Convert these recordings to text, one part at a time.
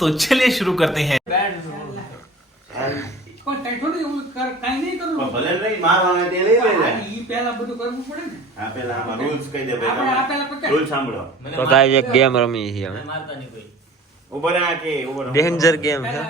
तो चलिए शुरू करते हैं। તો ગાઈસ એક ગેમ રમી છે અમે ડેન્જર ગેમ છે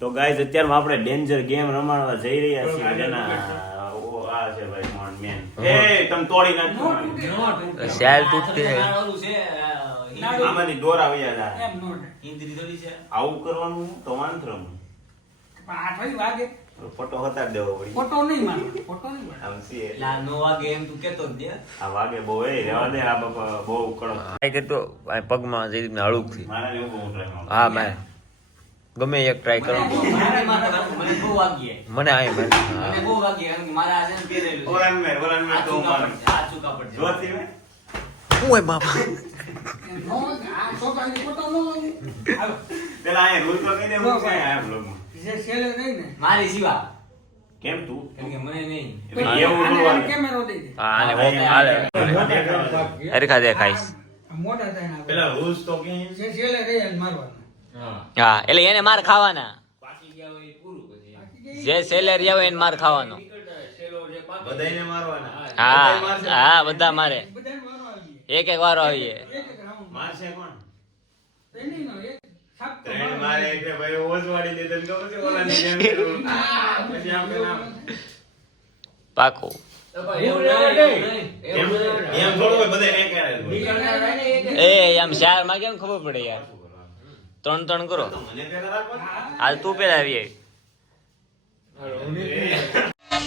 તો ગાઈસ અત્યારમાં આપણે ડેન્જર ગેમ રમાડવા જઈ રહ્યા છીએ જેના આ છે ભાઈ મોન મેન એ તમ તોડી નાખો સેલ તૂટતી છે આમાંની દોરા વયા જાય ઇન્દ્રી થોડી છે આવું કરવાનું તો વાંતરમ ફોટો હતાડ દેવો પડી ફોટો નહીં મારો આમ સી લા નો વાગે એમ તું કેતો જ દે આ વાગે બહુ એ રહેવા દે આ બાપા બહુ કડક ટ્રાય કરતો આ પગમાં જે રીતના હળુક થી મારા ને બહુ ટ્રાય હા મેં ગમે એક ટ્રાય કરો મને બહુ વાગી મને આય મેં મને બહુ વાગી કારણ કે મારા આને પહેરેલું ઓરન મે તો માર આ ચૂકા પડ જોતી મે ઓય બાપા નો આ છોકરાની ફોટો ન લઉં પેલા આ રૂલ તો કહી દે હું છે આ બ્લોગ માં જે સેલે રહી ને મારી સિવા કેમ તું કેમ કે મને નહીં એવું બોલવાનું કેમેરો દઈ દે હા આને ઓકે હાલે હરખા દેખાઈશ મોટા થાય પેલા રૂલ્સ તો કે જે સેલે રહી એને મારવાના હા એટલે એને માર ખાવાના પાકી ગયા હોય એ પૂરું પછી જે સેલેરી આવે એને માર ખાવાનો સેલો જે પાક બધાયને મારવાના હા હા બધા મારે બધાને મારવા આવીએ એક એક વારો આવીએ એક રાઉન્ડ મારશે કોણ તેની નો એક સાપ તો ટ્રેન મારે એટલે ભાઈ ઓસવાડી દે તને ખબર છે ઓલા ની જેમ કરું પછી આમ કે નામ પાકો એવું નહીં એમ થોડું હોય બધાય એક કરે એ આમ ચાર માં કેમ ખબર પડે યાર ત્રણ ત્રણ કરો મને પેલા રાખો હાલ તું પેલા આવી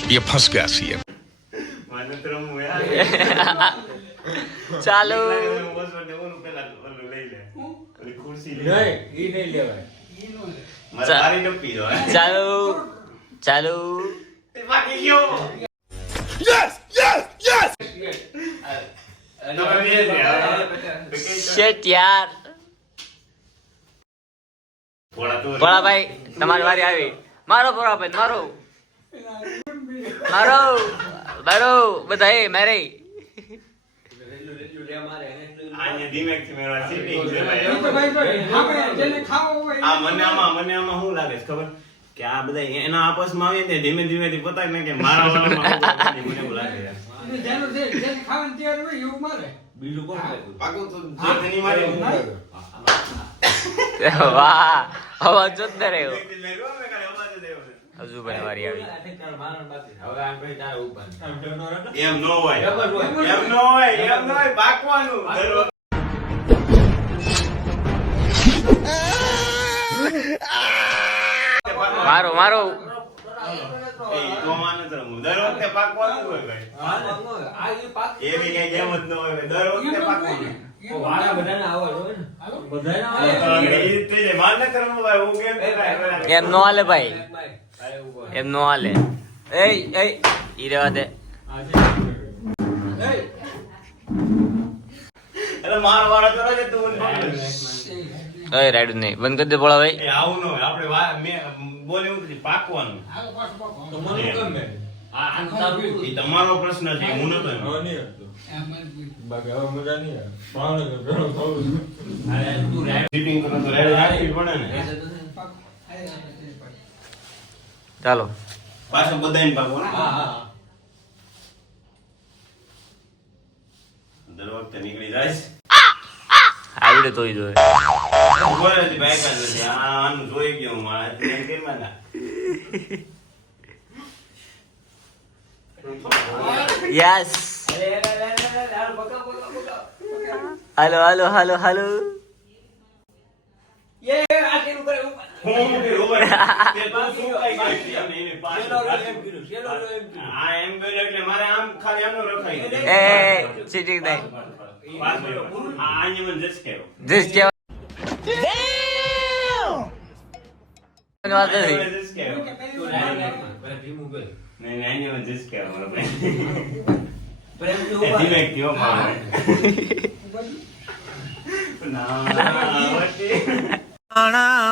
ये फंस गया सी મને તો રમવું યાર ચાલો ઓસવાડી ઓલું પેલા ઓલું લઈ લે ઓલી ખુરશી લઈ લે ઈ નહીં લેવાય મારે મારી ટપ્પી દો ચાલો ચાલો બાકી ગયો તમે બે છે શેટ યાર ભોળા ભાઈ તમારી વારી આવી મારો ભોળા ભાઈ મારો મારો મારો બધા એ મારે આને ધીમેથી મેરા સીટિંગ છે એ ભાઈ તો ભાઈ આપણે જેને ખાવો હોય આ મને આમાં શું લાગે છે ખબર કે આ બધા એના આપસમાં આવીને ધીમે ધીમેથી પતાય ને કે મારા વાળામાં મને એવું લાગે યાર એને જેનું જેને ખાવાની તૈયાર હોય એવું મારે બીજું કોણ લાગ્યું પાકું તો જેની મારી વાહ અવાજ જોરદાર રહ્યો વ્યક્તિ મેરવા મે કાલે અવાજ દેવો હજુ ભાઈ વારી આવી હવે આમ પછી તારે ઉપર એમ નો હોય એમ નો હોય પાકવાનું મારો મારો એ તો માને તો દર વખતે પાકવાનું હોય ભાઈ એવી કઈ ગેમ જ ન હોય દર વખતે પાકવાનું વાળા બધાને આવા હોય ને બધાને એ રીતે જ માને કરવું ભાઈ હું કેમ કરાય એમ નો હાલે ભાઈ એમ નો હાલે એ ઈ રેવા દે એટલે માર વાળા તો રહે તું એ રાઈડ નહીં બંધ કરી દે ભોળા ભાઈ એ આવું ન હોય આપણે મે બોલે ઉતરી પાકવાનું હાલો પાછો પાકો તો મને કેમ મે આ તારું એ તમારો પ્રશ્ન છે હું નતો એમ અરે તું રે સીટિંગ કરો તો રેડ રાખવી પડે ને ચાલો પાછો બધાને પાકવાનું હા હા દર વખતે નીકળી જાય આવડે તોય જોઈએ બોલે છે ભાઈ કાઢ છે આનું જોઈ ગયો હું મારા એમ કેમ ના યસ હાલો હાલો હાલો હાલો ये आके ऊपर ऊपर હું કે ઓવર કે તો શું કઈ ગઈ એમ નહીં પાછો આ એમ બોલે એટલે મારે આમ ખાલી આમનો રખાઈ દે એ ચીટિંગ નહીં આ આને મને જસ કેવો જીસ કેવા વાત નથી જસ કેવો નહીં આને મને જસ કેવો મારો ભાઈ પ્રેમ થી ધીમે કેવો મારો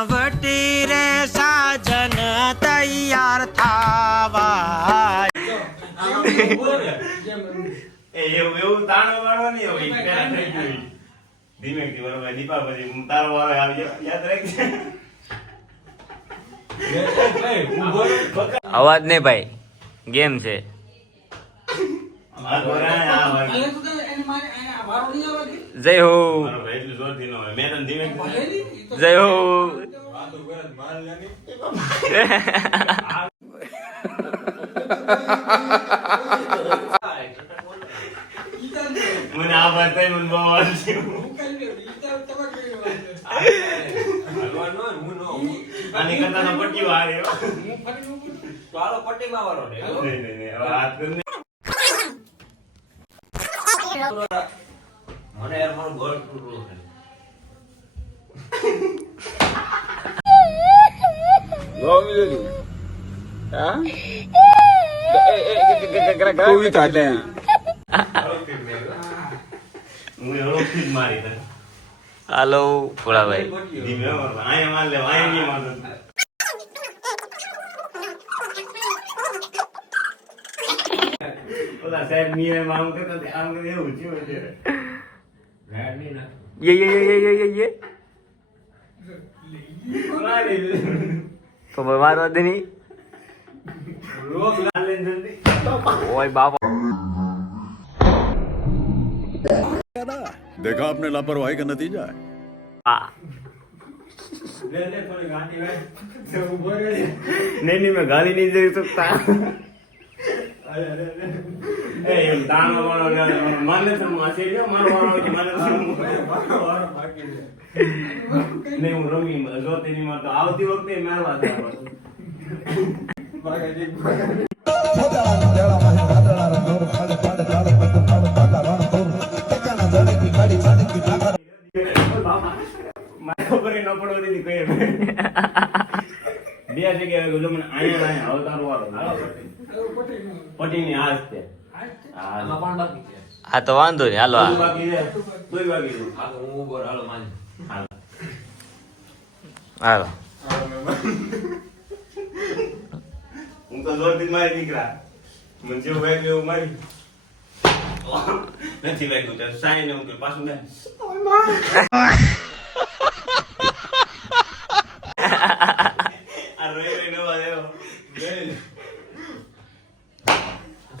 વટી રે સાજન તૈયાર થાવા એવું તાણો વાળો નહીં હોય પેલા થઈ ગયું ધીમેથી બરોબર દીપા પછી તારો વારો આવી ગયો યાદ રાખજે અવાજ નહીં ભાઈ, ગેમ છે. આ ગોરાને આ વાગે. અહીંયા તો એને મારે અહીંયા વારો નહીં આવવા દે. જય હો, મારો ભાઈ એટલું જોરથી ન હોય મેં તને ધીમેથી ભલેલી, ઈ તો જય હો. ઈ તો ને, મને આ વાત થઈ મને બહુ વાંચ્યું હું કરી લ્યો, ઈ તો તમારે કરી લેવાનું છે. આની કરતા તો પટ્ટી વારે હો. હું ફરી ઊભું છું. પટ્ટીમાં વાળો ને નહીં નહીં નહીં હવે હાથ કરીને મને યાર મારું ઘર તૂટલું છે. હું એવડોથી જ મારી તને હાલો ભોળાભાઈ. ધીમે મારવા અહીંયા માર લે અહીંયા નહીં મારતો ઓલા સાહેબ નિયમ આમ કરતા તે આમ કરે એવું થયું અત્યારે રાડ નહીં ના. યે મારી દે. તો મારવા દે નહીં. રોક લા લે જલ્દી ઓય બાપા. देखा आपने लापरवाही का नतीजा है આ લે લે થોડી ગાંઠી ભાઈ તો ઉભો રહે નહીં નહીં મેં ગાલી નહીં જઈ શકતા અરે અરે એ એમ દાણો વાળો મને તો માસી ગયો મારો વાળો કે મને મારો વાળો બાકી છે નહીં હું રમી જોતી નહીં મારતો આવતી વખતે મારવા દે ખબર ન પડવા દીધી કઈ બે જગ્યાએ ગયો મને અહીંયા અવતાર વાળો પટીની હાથ છે આમાં પણ બાકી છે. આ તો વાંધો નહીં, હાલો. તું બાકી છે તું બાકી છે આ તો હું ઉભો રહું. હાલો માની. હાલો. હું તો જોરથી મારી દીકરા મને જેવું વાગ્યું એવું મારી નથી વાગ્યું ત્યારે સાઈ ને હું પાછું ને આ રોઈ રોઈ નવા આવ્યો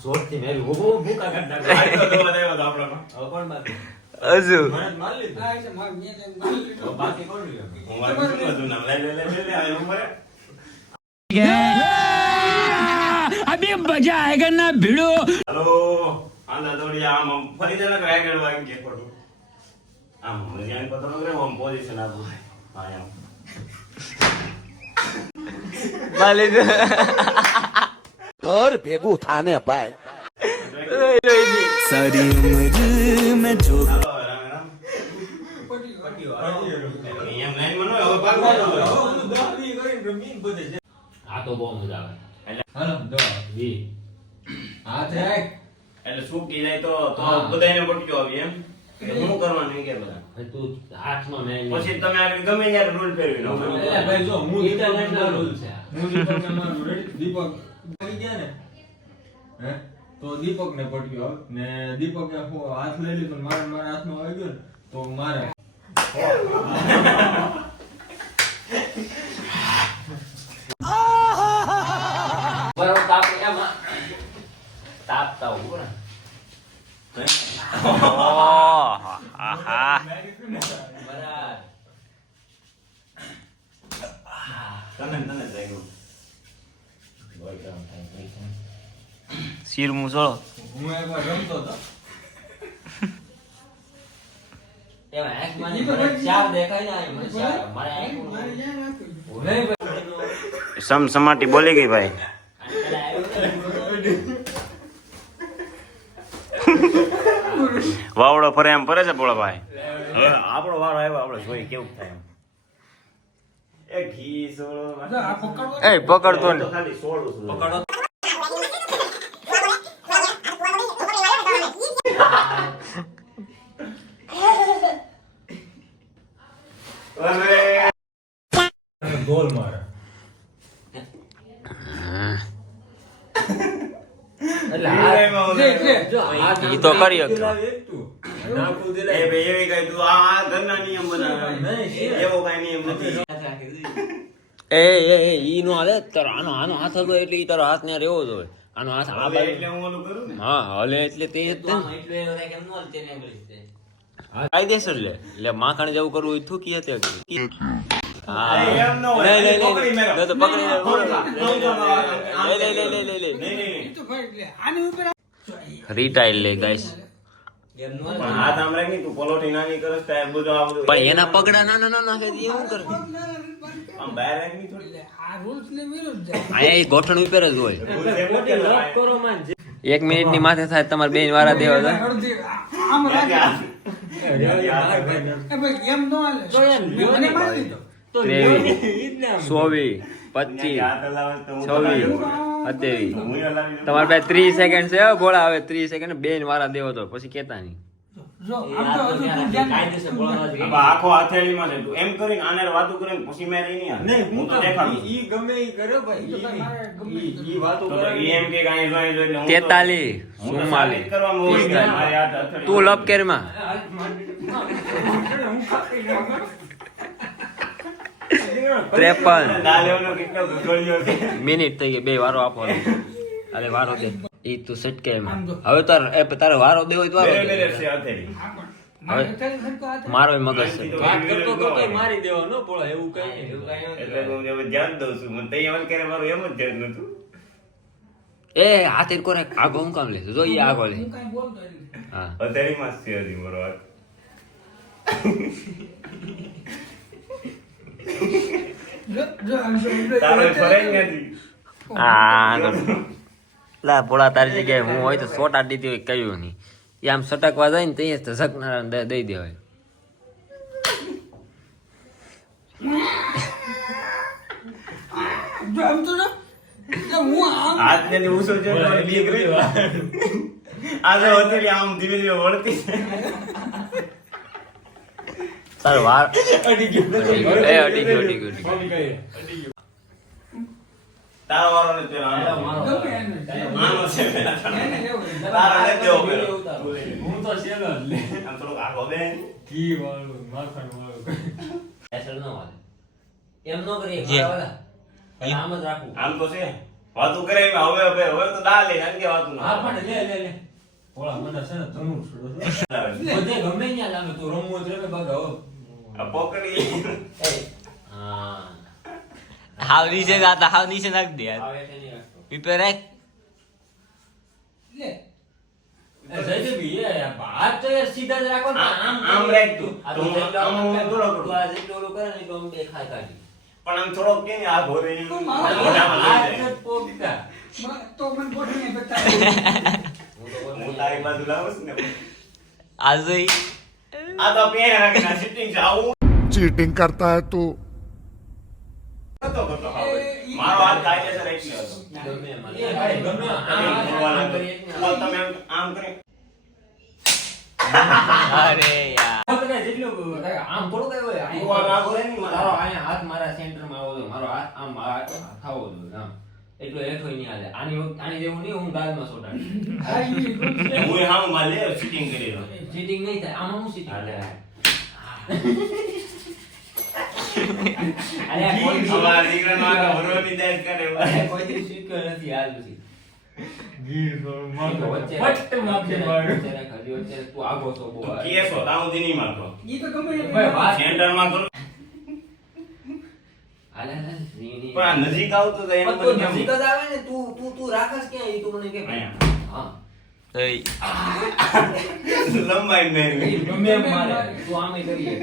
જોરથી મેરી ઉભો ભૂકા કાઢ નાખો. આટલો દવા આવ્યો તો આપણામાં હવે કોણ બાકી? હજુ મને જ માર લીધું. આ છે માર મેં તેમ મારી લીધો. હવે બાકી કોણ રહ્યું? હું વાગ્યું શું હતું નામ લે લે લે લે આ એવું કરે હલો આંધા દોડી આમ આમ ફરી જરા રાયગઢ વાગી ગયા ખોટું આમ જ્યાં પતો કરે આમ પોઝિશન આપું હા એમ માલી ઘર ભેગું થાને ભાઈ सारी उम्र में जो હાલો રામ રામ એમ લાઈન માં હવે પાકવા દો આ તો બહુ મજા આવે. હાલો દવા વી. હાથ રાખ. એટલે સૂકી જાય તો બધાને પટક્યો આવી એમ કે શું કરવાનું કે બધા હવે તું હાથમાં મેં પછી તમે આગળ ગમે ત્યારે રૂલ ફેરવી નાખો એટલે ભાઈ જો હું ઇન્ટરનેશનલ રૂલ છે. હું દીપક ને મારું રેડી દીપક આવી ગયા ને હે તો દીપક ને પટ્યો ને દીપક હાથ લઈ લીધો ને મારા હાથમાં આવી ગયો ને તો મારે બરાબર તાપ એમાં તાપતા ઉભો ને આહા. તને તને જાય શીર મૂસળો. હું એકવાર રમતો હતો એમાં આંખ માં ઈ તો ભાઈ ચાર દેખાય ને મને ચાર મારે આંખ મારી જ્યાં નાખ્યું. ઓલે ભાઈ સમસમાટી બોલી ગઈ ભાઈ વાવડો ફરે એમ ફરે છે બોલા ભાઈ હવે આપણો વારો આવ્યો આપણે જોઈએ કેવું થાય એમ એ ઘી સોળો આ પકડવો એ પકડતો ને. ખાલી સોળું છું પકડો ગોલ મારે એટલે છે, છે. જો આ ઈ તો કરી શકતો. પેલા એક તું નાખવું દે એ ભાઈ એવી કઈ તું આ ઘરના નિયમ બનાવે નહીં, એવો કઈ નિયમ નથી. એ ઈ નો હાલે તારો આનો હાથ હતો એટલે ઈ તારો હાથ ને રહેવો જોઈએ. આનો હાથ આ હવે બાજુ એટલે હું ઓલું કરું ને. હા હલે એટલે તે જ તે કાયદેસર લે માખણ જેવું કરવું હોય થૂકી હતી હા એમ ન હોય. નહીં, નહીં, પકડી નહીં. મેલો. તો પકડી લે. નહીં, લે. નહીં, નહીં. તો ભાઈ એટલે આની ઉપર રીટાઈલ લે ગાઈસ. પણ હાથ આમ રાખી તું પલોઠી નાની કરસ તો આ બધું આ બધું પણ એના પગડા નાના નાના છે એ શું કરે આમ બહાર રાખી થોડી. એટલે આ રૂલ્સ ને વિરુદ્ધ જાય. અહીંયા એ ગોઠણ ઉપર જ હોય. ભૂલ છે પોતે લોક કરો માન. 1 મિનિટ ની માથે થાય તમારે બેન વારા દેવા હતા. અડધી આમ રાખે. એ ભાઈ એમ નો હાલે. તો એમ લ્યો મને ને. મારી દીધો. તો 23, લ્યો ને, ઈ જ ને આમ. 24, 25, હાથ હલાવે તો હું 26, હલાવી 27. દઉં. હું હલાવી દઉં. તમારે પાસે 30 સેકન્ડ છે હો, ભોળા હવે 30 સેકન્ડ બેન વારા દેવો તો પછી કેતા નહીં. જો આમ તો હજુ તું ધ્યાન હવે આખો હથેળીમાં છે તું એમ કરીને આને વાતું કરીને પછી મેં રહી નહીં આવે. નહીં, હું તો હું દેખાડું. ઈ ગમે ઈ કરે ભાઈ. ઈ તો તમારે ગમે ઈ ઈ વાતો તો કરે. ઈ એમ કે કાંઈ જોઈ જોઈ એટલે હું તો- 43, હું તો 44, સાબિત કરવામાં હોય કે 45. મારી હાથ હથેળી- તું લપ કેરમાં ત્રેપન ના લેવાનો કેટલો ગગડિયો છે. મિનિટ થઈ ગઈ બે વારો આપો અરે વારો દે ઈ તું સટકે એમાં હવે તારે વારો દેવો હોય તો વારો બેરે દે. બેરે છે હથેળી. મારે અત્યારે સરખો હાથ મારો મગજ છે વાત કરતો કરતો મારી દેવાનો પોળા એવું કઈ નહીં. એટલે હું હવે ધ્યાન દઉં છું. મને તૈયાર કરે મારું એમ જ ધ્યાન નતું. એ હાથે કોરે આગો હું કામ લેશું જો ઈ આગો લે હું કાંઈ બોલતો નથી. હા હથેળીમાં જ છે હજી મારો હાથ. જો આમ જો તારો ફરાય નથી. આ તો લા પોળા તારી જગ્યાએ હું હોય તો સોટા દીધી હોય કહ્યું નહીં એ આમ સટકવા જાય ને તો એ ઝકનારા દઈ દેવાય જો આમ તો જો હું આમ હાથ ને ઊંચો છે તો મને બીક રહી. આ જો હથેળી આમ ધીમે ધીમે વળતી છે. તારો વાર અડી ગયો. એ અડી ગયો ફોન કરીએ. તારો વારો નથી પેલો આનો. ગમે એને. આનો છે પેલા. એને લેવું. તારો નથી દેવો પેલો. હું તો શેલો જ લે. આમ થોડોક આગો બે. ઘી વાળું, માખણ વાળું. એમ નો કરીએ આમ જ રાખવું આમ તો છે વાતું કરે એમાં હવે તો દાળ લઈને આમ કે વાતું ના હા પણ લે. પોળા મને છે ને ધનુર છોડો. આવે. બધે ગમે ત્યાં લાગે તું રમવું જ રમે બાગા હો. આ પકડી હા હાવ નીચે જાતા હાવ નીચે નાખ દે યાર આવે છે નહીં રાખતો. પીપે રાખ લે. એ જયદેવી, એ હાથ તો યાર સીધા જ રાખો ને. આમ રાખ તું. તો હું આમ થોડો કરું. આ જેટલું ઓલું કરે ને એટલું આમ દેખાય કાઢી પણ આમ થોડોક કે આ ભોરે તો મારો મોઢામાં લઈ હાથ જાય. જ પોગતા. તો મને ગોઠવીને બતાવે. હું તારી બાજુ લાવું છું ને આજે આ તો પેન રાખીને સિટિંગ છે આવું चीटिंग करता है तू કરતો હવે. મારો હાથ કાયદેસર એટલે હતો. ગમે એમાં. એ ભાઈ ગમે તમે આમ બોલવાના આમ તો. કરીએ. તમે આમ કરી અરે યાર બધા જેટલું આમ થોડું કઈ હોય. તું આમ આગળ રહે ને મારા. તારો અહીંયા હાથ મારા સેન્ટરમાં આવવો જોઈએ મારો હાથ આમ ખાવો જોઈએ આમ એટલો હેઠો નહીં હાલે આની જેવું નહીં હું દાળમાં સોટાડી આ ઈ રૂલ્સ છે. હું હાવ માં લે સિટિંગ કરી દઉં. ચીટિંગ નહીં થાય આમાં હું ચીટિંગ હાલે. અરે આ કોઈ અમારા દીકરાનો આગળ ભરવાની દાય કરે. કોઈ શીખ્યો નથી હાલ પછી ઘી થોડું માખણ. વચ્ચે ફટ માખી મારું. વચ્ચે રાખ, હજી વચ્ચે રાખ. તું આગો છો બહુ કેસો તાવ દીની મારતો. ઈ તો ગમે એને. ભાઈ વાત સેન્ટર માં કરું હાલે હાલે નહીં પણ આ નજીક આવતો તો એમ પણ તું બધું નજીક જ આવે ને તું રાખસ ક્યાં ઈ તું મને કે અહીંયા. હા લંબાઈ નહીં. ગમે એમ મારે તું આમે કરીએ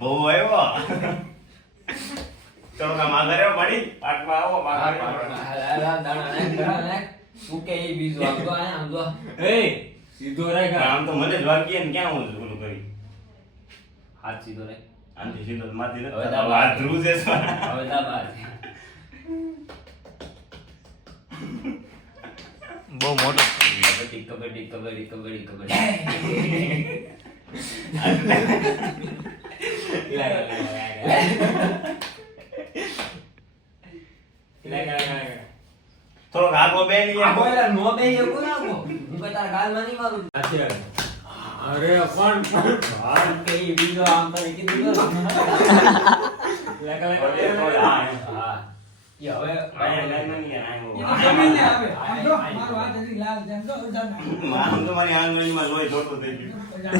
બહુ આવ્યો. ચલો કામ આગળ આવ્યો પડી પાટમાં આવો દાણા પાટમાં. નાખ તું કે એ બીજું આમ જો આમ જો એ સીધો રાખ. આમ તો મને જ વાગીએ ને ક્યાં હું ઓલું કરી હાથ સીધો રે આમથી સીધો તો મારતી નથી. હવે તારો હાથ ધ્રુજે છે. હવે દાબા બહુ મોટો કબડ્ડી કબડ્ડી કબડ્ડી કબડ્ડી કબડ્ડી થોડોક આગો બે નહીં આ બોયલર નો બે એ કોઈ આગો હું કઈ તારા ગાલમાં નહીં મારું આ છે. અરે કોણ કે ઈ બીજો આમ તમે કીધું તો લેકા હા હા ઈ હવે આયા લાઈનમાં નહીં આયો આવીને આવે આમ જો મારો હાથ હજી લાલ જેમ તો અજાના મારું તો મારી આંગળીમાં લોહી દોડતો થઈ ગયું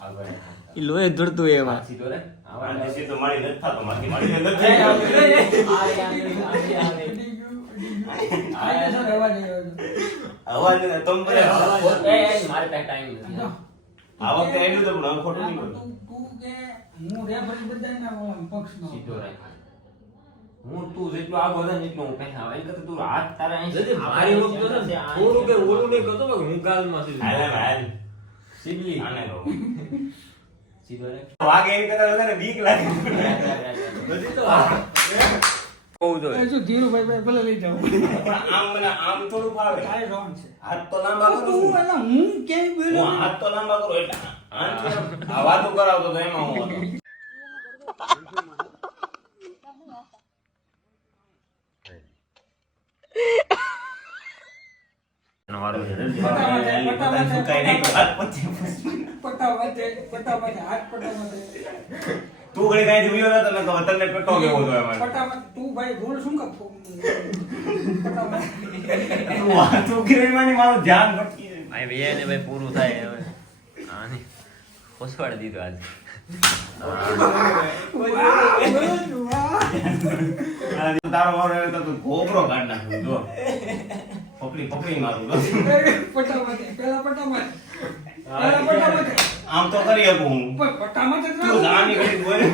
આગળ ઈ લોહી ધડતું એમાં સીધો રે આવા સીધો મારી નથી થતો મારી નથી થઈ ગયો કાયદેસર રહેવા દેજો. અવાજ ને તમ મારે પાસે ટાઈમ નથી આ વખતે એટલું તો પણ ખોટું નહીં તું બોલું તું કે હું રેફરી બધાયના પક્ષનો સીધો રાખ હું તું જેટલો આગો હતો ને એટલો હું પહેલા આવે એટલે તું હાથ તારા અહીં જલ્દી મારી વખત તો ને થોડું કે ઓલું નહીં કરતો કે હું ગાલમાં સીધું હાલ હાલ સીધલી આને લો સીધો રાખ વાગે એવી કરતા વધારે બીક લાગે બધી તો બહુ જો એ જો ધીરુભાઈ ભાઈ ભલે લઈ જાઓ પણ આમ મને આમ થોડું ફાવે તારે રોન છે હાથ તો લાંબા તું કરું એલા હું કેમ બોલ્યો હું હાથ તો લાંબા કરું એટલે આમ આ વાતો કરાવતો તો એમાં હું હતો નવારો સુકાઈ નહીં તો હાથ પછી પટાવાતે હાથ પટાવાતે તું ઘડી કાંઈ જોયો નતો ને તો તને પેટો કેવો હતો એમાં પટાવાતે તું ભાઈ ગોળ શું કપ પટાવાતે તું વાતો કરી માની મારું ધ્યાન ભટકી જાય ભાઈ ભૈયા ને ભાઈ પૂરું થાય હવે આની ખોસવાડી દીધું આજે અને તારો વારો આવ્યો તો તું ઘોઘરો કાઢ નાખ્યો જો પકડી મારું તો. પટાવાતે પેલા પટાવાતે આમ તો કરી શકું હું પટાવાતે તું જાની ઘડી બોલે